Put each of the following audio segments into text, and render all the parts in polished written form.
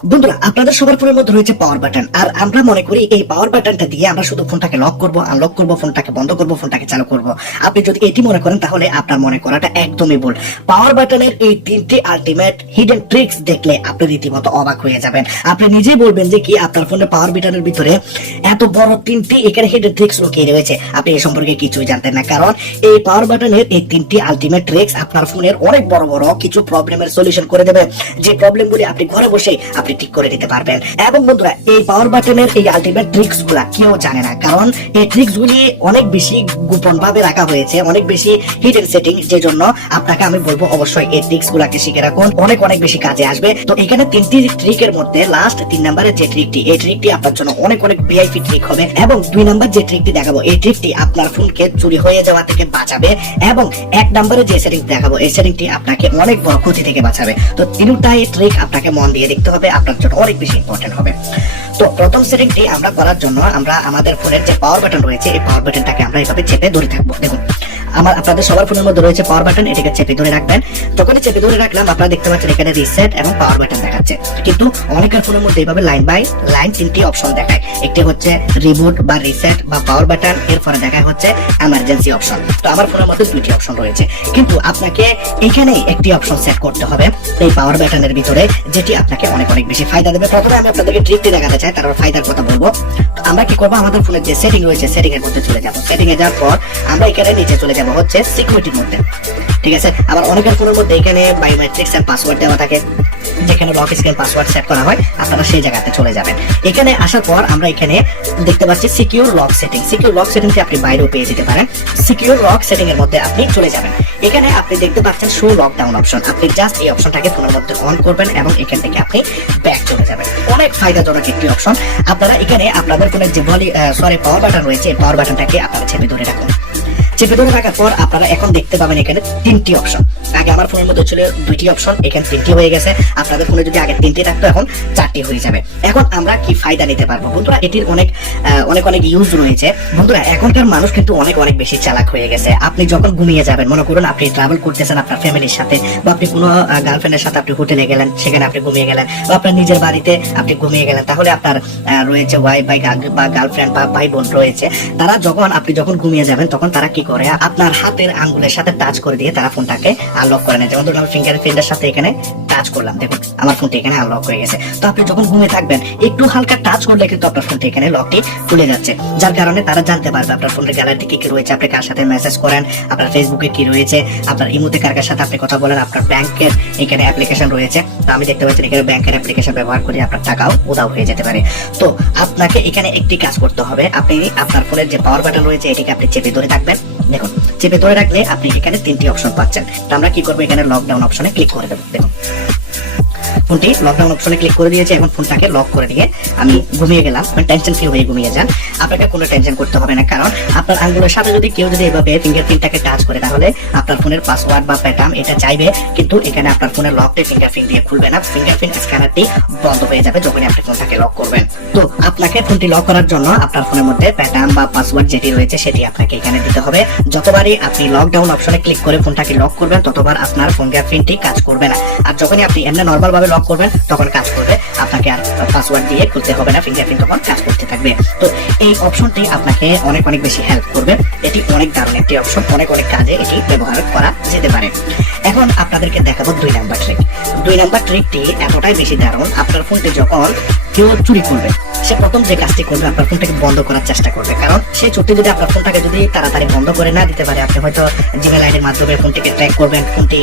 বন্ধুরা, আপনাদের সবার ফোনের মধ্যে রয়েছে পাওয়ার বাটন, আর আমরা মনে করি এই পাওয়ার বাটনটা দিয়ে আমরা শুধু ফোনটাকে লক করব, আনলক করব, ফোনটাকে বন্ধ করব, ফোনটাকে চালু করব। আপনি যদি এটি মনে করেন তাহলে আপনার মনে করাটা একদমই ভুল। পাওয়ার বাটনের এই তিনটি আলটিমেট হিডেন ট্রিক্স দেখলে আপনি রীতিমতো অবাক হয়ে যাবেন। আপনি নিজেই বলবেন যে কি আপনার ফোনের পাওয়ার বাটনের ভিতরে এত বড় তিনটি এখানে হিডেন ট্রিক্স লুকিয়ে রয়েছে। আপনি এই সম্পর্কে কিছুই জানতেন না, কারণ এই পাওয়ার বাটনের এই তিনটি আলটিমেট ট্রিক্স আপনার ফোনের অনেক বড় বড় কিছু প্রবলেমের সলিউশন করে দেবে, যে প্রবলেমগুলি আপনি ঘরে বসে আপনি ঠিক করে দিতে পারবেন। এবং বন্ধুরা, এই পাওয়ার বাটনের এই আলটিমেট ট্রিক্স গুলা কেউ জানে না, কারণ এই ট্রিক্স গুলি অনেক বেশি গোপন ভাবে রাখা হয়েছে, অনেক বেশি হিডেন সেটিং, যে জন্য আপনাকে আমি বলবো অবশ্যই এই ট্রিক্স গুলাকে শিখে রাখুন, অনেক অনেক বেশি কাজে আসবে। তো এখানে তিনটি ট্রিকের মধ্যে লাস্ট 3 নম্বরের যে ট্রিকটি, এই ট্রিকটি আপনার জন্য অনেক অনেক ভিআইপি ট্রিক হবে। এবং 2 নম্বর যে ট্রিকটি দেখাবো, এই ট্রিকটি আপনার ফোনকে চুরি হয়ে যাওয়া থেকে বাঁচাবে। এবং 1 নম্বরে যে সেটিং দেখাবো, এই সেটিংটি আপনাকে অনেক বড় ক্ষতি থেকে বাঁচাবে। তো তিনটাই ট্রিক আপনাকে মন দিয়ে দেখতে হবে, আপনার জন্য অনেক বেশি ইম্পর্টেন্ট হবে। তো প্রথম সেটিংটি আমরা করার জন্য আমরা আমাদের ফোনের যে পাওয়ার বাটন রয়েছে, এই পাওয়ার বাটনটাকে আমরা এইভাবে চেপে ধরে থাকবো। দেখুন, আপনাদের সবার ফোনের মধ্যে রয়েছে পাওয়ার বাটন, এটাকে চেপে ধরে রাখবেন। যখনই চেপে ধরে রাখলাম, আপনারা দেখতে পাচ্ছেন এখানে রিসেট এবং পাওয়ার বাটন দেখাচ্ছে, কিন্তু অনেকের ফোনের মধ্যে এইভাবে লাইন বাই লাইন তিনটি অপশন দেখায়। একটি হচ্ছে রিবুট বা রিসেট বা পাওয়ার বাটন, এরপরে দেখায় হচ্ছে এমার্জেন্সি অপশন। তো আমার ফোনের মধ্যে 2টি অপশন রয়েছে, কিন্তু আপনাকে এখানে একটি অপশন সেট করতে হবে এই পাওয়ার বাটনের ভিতরে, যেটি আপনাকে অনেক অনেক বেশি ফায়দা দেবে। প্রথমে আমি আপনাদেরকে ট্রিকটি দেখাতে চাই, তারপর ফায়দার কথা বলবো। তো আমরা কি করবো, আমাদের ফোনের যে সেটিং রয়েছে, সেটিং এর মধ্যে চলে যাবো। সেটিং এ যাওয়ার পর আমরা এখানে নিচে চলে যাবো হচ্ছে সিকিউরিটির মধ্যে, ঠিক আছে। আবার অনেকের ফোনের মধ্যে এখানে বায়োমেট্রিক্স এন্ড পাসওয়ার্ড দেওয়া থাকে, যেখানে লক স্ক্রিন পাসওয়ার্ড সেট করা হয়, আপনারা সেই জায়গাতে চলে যাবেন। এখানে আসার পর আমরা এখানে দেখতে পাচ্ছি secure lock setting. Secure lock সেটিংটি আপনি বাইরেও পেয়ে যেতে পারেন। সিকিউর লক সেটিং এর মধ্যে আপনি চলে যাবেন। এখানে আপনি দেখতে পাচ্ছেন শো লকডাউন অপশন, আপনি জাস্ট এই অপশনটাকে ফোনের মধ্যে অন করবেন এবং এখান থেকে আপনি ব্যাক চলে যাবেন। অনেক ফায়দাজনক একটি অপশন। আপনারা এখানে আপনাদের ফোনের যে পাওয়ার বাটন রয়েছে, এই পাওয়ার বাটনটাকে আপনারা চেপে ধরে রাখুন। চেপে ধরে রাখার পর আপনারা এখন দেখতে পাবেন এখানে 3টি অপশন। আগে আমার ফোনের মধ্যে ছিল 2টি অপশন, এখানে 3টি হয়ে গেছে। আপনাদের ফোনে যদি আগে 3টি থাকতো, এখন 4টি হয়ে যাবে। এখন আমরা কি ফায়দা নিতে পারবো বন্ধুরা, এটির অনেক অনেক ইউজ রয়েছে। বন্ধুরা, এখনকার মানুষ কিন্তু অনেক বেশি চালাক হয়ে গেছে। আপনি যখন ঘুমিয়ে যাবেন, মনে করুন আপনি ট্রাভেল করতেছেন আপনার ফ্যামিলির সাথে, বা আপনি কোনো গার্লফ্রেন্ডের সাথে আপনি হোটেলে গেলেন, সেখানে আপনি ঘুমিয়ে গেলেন, বা আপনার নিজের বাড়িতে আপনি ঘুমিয়ে গেলেন, তাহলে আপনার রয়েছে ওয়াইফ বা গার্লফ্রেন্ড বা ভাই বোন রয়েছে, তারা আপনি যখন ঘুমিয়ে যাবেন, তখন তারা কি করে, আপনার হাতের আঙ্গুলের সাথে টাচ করে দিয়ে তারা ফোনটাকে আনলক করে নেয়। যেমন ধরুন আমি ফিঙ্গারের সাথে এখানে টাচ করলাম, দেখুন আমার ফোনটি এখানে আনলক হয়ে গেছে। তো আপনি যখন ঘুমিয়ে থাকবেন, একটু হালকা টাচ করলে কিন্তু আপনার ফোনটি এখানে লকটি খুলে যাচ্ছে, যার কারণে তারা জানতে পারবে আপনার ফোনের গ্যালারিতে কি কি রয়েছে, আপনি কার সাথে মেসেজ করেন, আপনার ফেসবুকে কি রয়েছে, আপনার ইমোতে কার সাথে আপনি কথা বলেন, আপনার ব্যাংকের এখানে অ্যাপ্লিকেশন রয়েছে। তো আমি দেখতে পাচ্ছি এখানে ব্যাংকের অ্যাপ্লিকেশন ব্যবহার করে আপনার টাকাও উধাও হয়ে যেতে পারে। তো আপনাকে এখানে একটি কাজ করতে হবে, আপনি আপনার ফোনের যে পাওয়ার বাটন রয়েছে, এটিকে আপনি চেপে ধরে থাকবেন। দেখুন, চেপে ধরে রাখলে আপনি এখানে 3টি অপশন পাচ্ছেন। তো আমরা কি করবো, এখানে লকডাউন অপশনে ক্লিক করে দেবো। দেখুন, ফোনটি লকডাউন অপশনে ক্লিক করে দিয়েছে। এখন ফোনটাকে লক করে দিয়ে আমি ঘুমিয়ে গেলাম। টেনশন ফ্রি হয়ে ঘুমিয়ে যান, আপনাকে কোনো টেনশন করতে হবে না, কারণ আপনার আঙ্গুলের সাথে যদি কেউ যদি এভাবে ফিঙ্গারপ্রিন্টটাকে টাচ করে, তাহলে আপনার ফোনের পাসওয়ার্ড বা প্যাটার্ন এটা চাইবে, কিন্তু এখানে আপনার ফোনের লকটি ফিঙ্গারপ্রিন্ট দিয়ে খুলবে না। ফিঙ্গারপ্রিন্ট স্ক্যানারটি বন্ধ হয়ে যাবে যখনই আপনি ফোনটাকে লক করবেন। তো আপনাকে ফোনটি লক করার জন্য আপনার ফোনের মধ্যে প্যাটার্ন বা পাসওয়ার্ড যেটি রয়েছে, সেটি আপনাকে এখানে দিতে হবে। যতবারই আপনি লকডাউন অপশনে ক্লিক করে ফোনটাকে লক করবেন, ততবার আপনার ফিঙ্গারপ্রিন্টটি কাজ করবে না। আর যখনই আপনি এমনি নর্মাল ভাবে লক করবেন, তখন কাজ করবে, আপনাকে আর পাসওয়ার্ড দিয়ে খুলতে হবে না, ফিঙ্গারপ্রিন্ট তখন কাজ করতে থাকবে। তো এই অপশনটি আপনাকে অনেক বেশি হেল্প করবে। এটি অনেক দারুণ একটি অপশন, অনেক কাজে এটি ব্যবহার করা যেতে পারে। এখন আপনাদেরকে দেখাবো 2 নাম্বার ট্রিক। 2 নাম্বার ট্রিকটি এতটাই বেশি দারুণ, আপনার ফোনটি যখন কেউ চুরি করবে, সে প্রথম যে কাজটি করবে, আপনার ফোনটাকে বন্ধ করার চেষ্টা করবে। কারণ সে চুরি যদি আপনার ফোনটাকে যদি তাড়াতাড়ি বন্ধ করে না দিতে পারে, আপনি হয়তো জিমেল আইডির মাধ্যমে ফোনটিকে ট্র্যাক করবেন, ফোনটি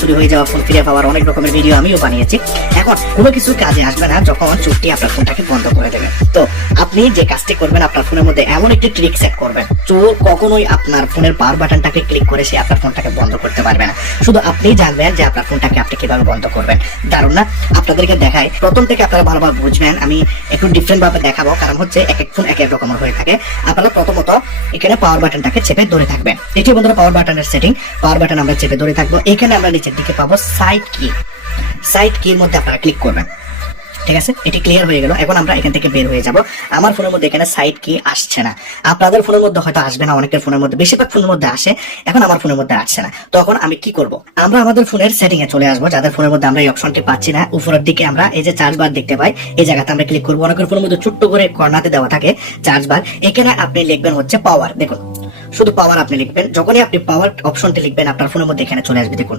চুরি হয়ে যাওয়া, ফোন ফিরে পাওয়ার অনেক রকমের ভিডিও আমিও বানিয়েছি। এখন কোনো কিছু কাজে আসবে না যখন চুরটি আপনার ফোনটাকে বন্ধ করে দেবে। তো আপনি যে কাজটি করবেন, আপনার ফোনের মধ্যে এমন একটি ট্রিক সেট করবেন, চোর কখনোই আপনার ফোনের পাওয়ার বাটনটাকে ক্লিক করে সে আপনার ফোনটাকে বন্ধ করতে পারবে না। শুধু আপনি জানবেন যে আপনার ফোনটাকে আপনি কিভাবে বন্ধ করবেন। দারুণ না? আপনাদেরকে দেখায়, প্রথম থেকে আপনারা ভালোভাবে বুঝবেন। আমি একটু ডিফারেন্ট ভাবে দেখাবো, কারণ হচ্ছে এক এক ফোন এক এক রকমের হয়ে থাকে। আপনারা প্রথমত এখানে পাওয়ার বাটনটাকে চেপে ধরে থাকবেন। এটি বন্ধুরা পাওয়ার বাটনের সেটিং। পাওয়ার বাটন আমরা চেপে ধরে থাকবো। এখানে আমরা নিচের দিকে পাবো সাইড কি। সাইড কির মধ্যে আপনারা ক্লিক করবেন। ঠিক আছে, এটি ক্লিয়ার হয়ে গেল। এখন আমরা এখান থেকে বের হয়ে যাব। আমার ফোনের মধ্যে এখানে সাইড কি আসছে না, আপনাদের ফোনের মধ্যে হয়তো আসবে না, অনেকের ফোনের মধ্যে, বেশিরভাগ ফোনের মধ্যে আসে, এখন আমার ফোনের মধ্যে আসছে না। তখন আমি কি করব, আমরা আমাদের ফোনের সেটিং এ চলে আসবো। যাদের ফোনের মধ্যে আমরা এই অপশনটি পাচ্ছি না, উপরের দিকে আমরা এই যে চার্জ বার দেখতে পাই, এই জায়গাতে আমরা ক্লিক করবো। অনেকের ফোনের মধ্যে ছোট্ট করে কর্নাতে দেওয়া থাকে চার্জ বার, এখানে আপনি লিখবেন হচ্ছে পাওয়ার। দেখুন শুধু পাওয়ার আপনি লিখবেন, যখনই আপনি পাওয়ার অপশনটি লিখবেন আপনার ফোনের মধ্যে এখানে চলে আসবে, দেখুন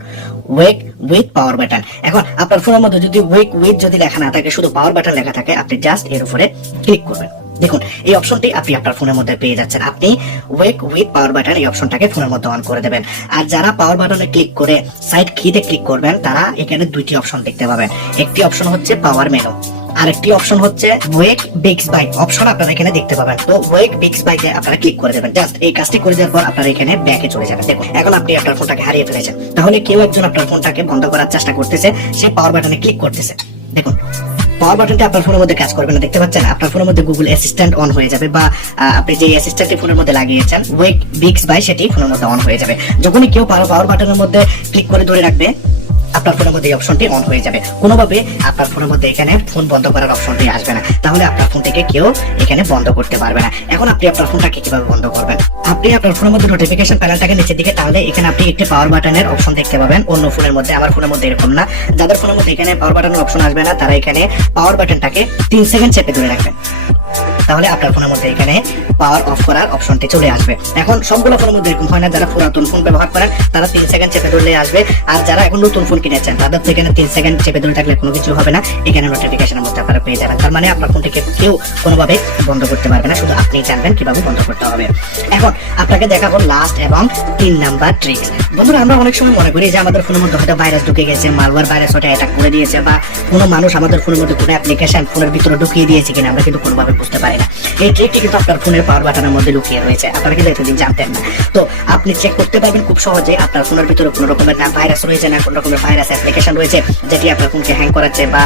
ওয়েক উইথ পাওয়ার বাটন। এখন আপনার ফোনের মধ্যে যদি ওয়েক উইথ যদি লেখা না থাকে, শুধু পাওয়ার বাটন লেখা থাকে, আপনি জাস্ট এর উপরে ক্লিক করবেন। দেখুন এই অপশনটি আপনি আপনার ফোনের মধ্যে পেয়ে যাচ্ছেন। আপনি ওয়েক উইথ পাওয়ার বাটন এই অপশনটাকে ফোনের মধ্যে অন করে দেবেন। আর যারা পাওয়ার বাটনে ক্লিক করে সাইড কিতে ক্লিক করবেন, তারা এখানে দুইটি অপশন দেখতে পাবেন। একটি অপশন হচ্ছে পাওয়ার মেনু, আরেকটি অপশন হচ্ছে ওয়েক বিক্স বাই অপশন, আপনারা এখানে দেখতে পাবেন। তো ওয়েক বিক্স বাইতে আপনারা ক্লিক করে দেবেন। জাস্ট এই কাজটি করে দেওয়ার পর আপনারা এখানে ব্যাকে চলে যাবেন। দেখুন এখন আপনি আপনার ফোনটাকে হারিয়ে ফেলেছেন। তাহলে কেউ একজন আপনার ফোনটাকে বন্ধ করার চেষ্টা করতেছে, সে পাওয়ার বাটনে ক্লিক করতেছে। দেখুন পাওয়ার বাটনটা আপনার ফোনের মধ্যে কাজ করবে না, দেখতে পাচ্ছেন? আপনার ফোনের মধ্যে গুগল অ্যাসিস্ট্যান্ট অন হয়ে যাবে, বা আপনি যে অ্যাসিস্ট্যান্টটি ফোনের মধ্যে লাগিয়েছেন ওয়েক বিক্স বাই, সেটি ফোনের মধ্যে অন হয়ে যাবে। যখনই কেউ পাওয়ার বাটনের মধ্যে ক্লিক করে ধরে রাখবে, আপনার ফোনের মধ্যে এই অপশনটি অন হয়ে যাবে। কোনোভাবে আপনার ফোনের মধ্যে এখানে ফোন বন্ধ করার অপশনটি আসবে না, তাহলে আপনার ফোন থেকে কেউ এখানে বন্ধ করতে পারবে না। এখন আপনি আপনার ফোনটাকে কিভাবে বন্ধ করবেন? আপনি আপনার ফোনের মধ্যে নোটিফিকেশন প্যানেলটাকে নিচের দিকে টানলে এখানে আপনি একটি পাওয়ার বাটনের অপশন দেখতে পাবেন। অন্য ফোনের মধ্যে, আমার ফোনের মধ্যে এরকম না। যাদের ফোনের মধ্যে এখানে পাওয়ার বাটনের অপশন আসবে না, তারা এখানে পাওয়ার বাটনটাকে 3 সেকেন্ড চেপে ধরে রাখবেন, তাহলে আপনার ফোনের মধ্যে এখানে পাওয়ার অফ করার অপশনটি চলে আসবে। এখন সবগুলো ফোনের মধ্যে এরকম হয় না, যারা পুরাতন ফোন ব্যবহার করেন তারা 3 সেকেন্ড চেপে ধরলে আসবে, আর যারা এখন নতুন ফোন কিনেছেন তাদের তো এখানে 3 সেকেন্ড চেপে ধরে থাকলে কোনো কিছু হবে না, এখানে নোটিফিকেশনের মধ্যে আপনারা পেয়ে যাবেন। তার মানে আপনার ফোনটিকে কেউ কোনোভাবে বন্ধ করতে পারবে না, শুধু আপনি জানবেন কিভাবে বন্ধ করতে হবে। এখন আপনাকে দেখাবো লাস্ট এবং 3 নাম্বার ট্রিক্স। বন্ধুরা আমরা অনেক সময় মনে করি যে আমাদের ফোনের মধ্যে হয়তো ভাইরাস ঢুকে গেছে, মালওয়্যার ভাইরাস ওটা অ্যাটাক করে দিয়েছে, বা কোনো মানুষ আমাদের ফোনের মধ্যে কোনো অ্যাপ্লিকেশন ফোনের ভিতরে ঢুকিয়ে দিয়েছে কিনা আমরা কিন্তু কোনোভাবে বুঝতে পারি না। এই ট্রিকটি কিন্তু আপনার ফোনের পাওয়ার বাটনের মধ্যে লুকিয়ে রয়েছে, আপনারা কিন্তু এতদিন জানতেন না। তো আপনি চেক করতে পারবেন খুব সহজে আপনার ফোনের ভিতরে কোনো রকমের না ভাইরাস রয়েছে, না কোনো রকমের ভাইরাস অ্যাপ্লিকেশন রয়েছে যেটি আপনার ফোনকে হ্যাং করাচ্ছে বা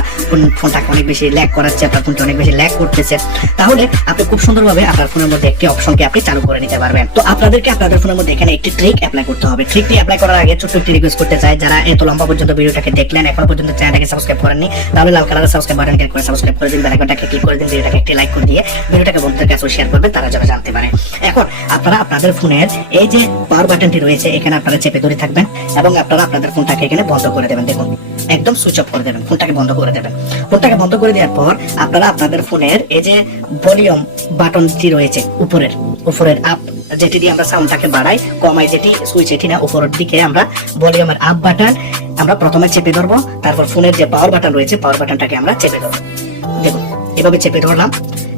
ফোনটাকে অনেক বেশি ল্যাগ করাচ্ছে, আপনার ফোনকে অনেক বেশি ল্যাগ করতেছে। তাহলে আপনি খুব সুন্দরভাবে আপনার ফোনের মধ্যে একটি অপশনকে আপনি চালু করে নিতে পারবেন। তো আপনাদেরকে আপনাদের ফোনের মধ্যে এখানে একটি ট্রিক অ্যাপ্লাই করতে হবে। ট্রিকটি অ্যাপ্লাই করার আগে ছোট্ট একটি রিকোয়েস্ট করতে চাই, যারা এত লম্বা পর্যন্ত ভিডিওটাকে দেখলেন, এখনো পর্যন্ত চ্যানেলটাকে সাবস্ক্রাইব করেননি, তাহলে লাল কালারের সাবস্ক্রাইব বাটন ক্লিক করে সাবস্ক্রাইব করে দিন, বেল আইকনটাকে ক্লিক করে দিন, ভিডিওটাকে একটি লাইক করে দিয়ে ভিডিওটাকে বন্ধুদের কাছে শেয়ার করবেন, তারা যেন জানতে পারে। এখন আপনারা আপনাদের ফোনের এই যে পাওয়ার বাটনটি রয়েছে এখানে আপনারা চেপে ধরে থাকবেন এবং আপনারা আপনাদের ফোনটাকে এখানে বন্ধ করে দেবেন। দেখুন একদম সুইচ অফ করে দেবেন, ফোনটাকে বন্ধ করে দেবেন। ফোনটাকে বন্ধ করে দেওয়ার পর আপনারা আপনাদের ফোনের এই যে ভলিউম বাটনটি রয়েছে উপরের আপ, যেটি দিয়ে আমরা সাউন্ডটাকে বাড়াই কমাই, যেটি সুইচ এটি না, উপরের দিকে আমরা ভলিউমের আপ বাটন আমরা প্রথমে চেপে ধরবো, তারপর ফোনের যে পাওয়ার বাটন রয়েছে পাওয়ার বাটনটাকে আমরা চেপে ধরবো। দেখুন এভাবে চেপে ধরলাম।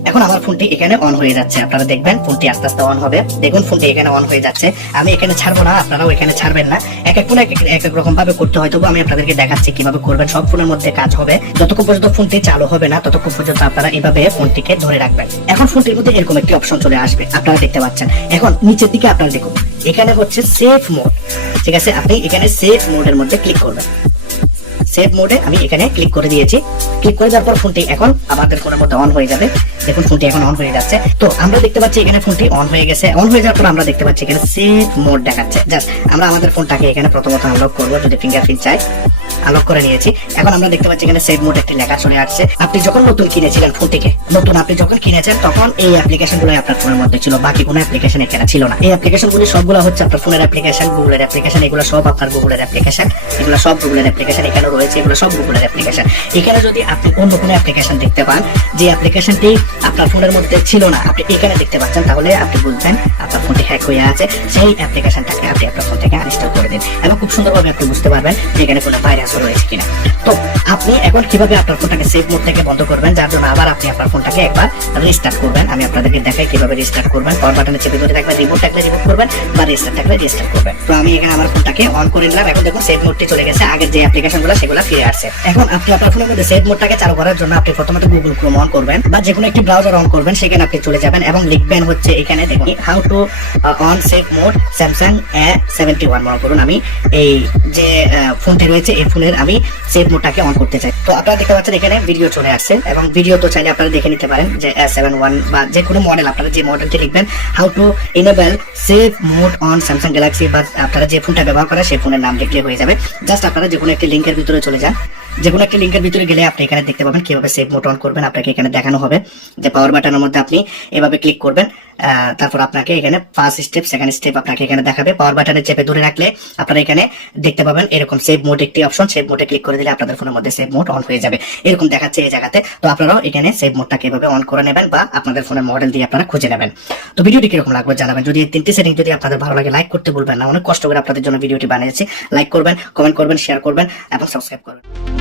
এখন আমার ফোনটি এখানে অন হয়ে যাচ্ছে, আপনারা দেখবেন ফোনটি আস্তে আস্তে অন হবে। দেখুন ফোনটি এখানে অন হয়ে যাচ্ছে। আমি এখানে ছাড়বো না, আপনারাও এখানে ছাড়বেন না। এক এক ফোন এক এক রকম ভাবে করতে হয়, তবু আমি আপনাদেরকে দেখাচ্ছি কিভাবে করবেন। সব ফোনের মধ্যে কাজ হবে, যতক্ষণ পর্যন্ত ফোনটি চালু হবে না ততক্ষণ পর্যন্ত আপনারা এভাবে ফোনটিকে ধরে রাখবেন। এখন ফোনটির মধ্যে এরকম একটি অপশন চলে আসবে, আপনারা দেখতে পাচ্ছেন। এখন নিচের দিকে আপনারা দেখুন এখানে হচ্ছে সেফ মোড, ঠিক আছে? আপনি এখানে সেফ মোডের মধ্যে ক্লিক করবেন। সেভ মোডে আমি এখানে ক্লিক করে দিয়েছি। ক্লিক করে দেওয়ার পর ফোনটি এখন আমাদের ফোনের মধ্যে অন হয়ে যাবে। দেখুন ফোনটি এখন অন হয়ে যাচ্ছে। তো আমরা দেখতে পাচ্ছি এখানে ফোনটি অন হয়ে গেছে। অন হয়ে যাওয়ার পর আমরা দেখতে পাচ্ছি এখানে সেভ মোড দেখাচ্ছে। জাস্ট আমরা আমাদের ফোনটাকে এখানে প্রথমত আনলক করব, যদি ফিঙ্গারপ্রিন্ট চাই আনলক করে নিয়েছি। এখন আমরা দেখতে পাচ্ছি এখানে সেভ মোড একটি লেখা চলে আসছে। আপনি যখন নতুন কিনেছিলেন ফোনটিকে, আপনি যখন কিনেছেন তখন এই অ্যাপ্লিকেশনগুলো আপনার ফোনের মধ্যে ছিল, বাকি কোনো অ্যাপ্লিকেশন এখানে ছিল না। এই অ্যাপ্লিকেশনগুলি সবগুলো হচ্ছে আপনার ফোনের অ্যাপ্লিকেশন, গুগলের অ্যাপ্লিকেশন, এগুলো সব আপনার গুগলের অ্যাপ্লিকেশন, এগুলো সব গুগলের অ্যাপ্লিকেশন এখানে রয়েছে, এগুলো সব গুগলের অ্যাপ্লিকেশন। এখানে যদি আপনি অন্য কোনো অ্যাপ্লিকেশন দেখতে পান যে অ্যাপ্লিকেশনটি আপনার ফোনের মধ্যে ছিল না, আপনি এখানে দেখতে পাচ্ছেন, তাহলে আপনি বুঝবেন আপনার ফোনটি হ্যাক হয়ে আছে। সেই অ্যাপ্লিকেশনটাকে আপনি আপনার ফোন থেকে আনইনস্টল করে দিন এবং খুব সুন্দরভাবে আপনি বুঝতে পারবেন যে এখানে কোনো ভাইরাস রয়েছে কিনা। তো আপনি এখন কিভাবে আপনার ফোনটাকে সেভ মোড থেকে বন্ধ করবেন, যার জন্য আবার আপনি আপনার ফোনটাকে একবার রিস্টার্ট করবেন। আমি আপনাদেরকে দেখাই কিভাবে রিস্টার্ট করবেন। পাওয়ার বাটনে চেপে ধরে থাকবেন, রিমোট থাকলে রিমোট করবেন বা রিস্টার্ট থাকলে রিস্টার্ট করবেন। তো আমি এখানে আমার ফোনটাকে অন করে নিলাম। এখন দেখুন সেভ মোডটি চলে গেছে, আগের যে অ্যাপ্লিকেশনগুলো সেগুলো ফিরে আসছে। এখন আপনি আপনার ফোনের মধ্যে সেভ মোডটাকে চালু করার জন্য আপনি প্রথমত গুগল ক্রোম অন করবেন বা যে কোনো একটি ব্রাউজার অন করবেন, সেখানে আপনি চলে যাবেন এবং লিখবেন হচ্ছে এখানে দেখুন how to on save mode Samsung A71 মনে করুন। আমি এই যে ফোনটি রয়েছে এই ফোনের আমি সেভ মোডটাকে অন করতে চাই। তো আপনারা দেখতে পাচ্ছেন এখানে ভিডিও চলে আসছে এবং ভিডিও তো চাইলে আপনারা দেখে নিতে পারেন যে A71 বা যে কোনো মডেল, আপনারা যে মডেলটি লিখবেন how to enable save mode on Samsung Galaxy, বা আপনারা যে ফোনটা ব্যবহার করেন সেই ফোনের নাম লিখলে হয়ে যাবে। জাস্ট আপনারা যে কোনো একটি লিংকের ভিতরে চলে যান, যে কোনো একটা লিঙ্কের ভিতরে গেলে আপনি এখানে দেখতে পাবেন কিভাবে সেভ মোড অন করবেন। আপনাকে এখানে দেখানো হবে যে পাওয়ার বাটনের মধ্যে আপনি এভাবে ক্লিক করবেন, তারপর আপনাকে এখানে ফার্স্ট স্টেপ সেকেন্ড স্টেপ আপনাকে এখানে দেখাবে। পাওয়ার বাটনে চেপে ধরে রাখলে আপনারা এখানে দেখতে পাবেন এরকম সেভ মোড একটি অপশন, সেভ মোডে ক্লিক করে দিলে আপনাদের ফোনের মধ্যে সেভ মোড অন হয়ে যাবে, এরকম দেখাচ্ছে এই জায়গাতে। তো আপনারাও এখানে সেভ মোডটাকে এভাবে অন করে নেবেন বা আপনাদের ফোনের মডেল দিয়ে আপনারা খুঁজে নেবেন। তো ভিডিওটি কিরকম লাগবে জানাবেন। যদি এই 3টি সেটিং যদি আপনাদের ভালো লাগে লাইক করতে ভুলবেন না, অনেক কষ্ট করে আপনাদের জন্য ভিডিওটি বানিয়েছি। লাইক করবেন, কমেন্ট করবেন, শেয়ার করবেন এবং সাবস্ক্রাইব করবেন।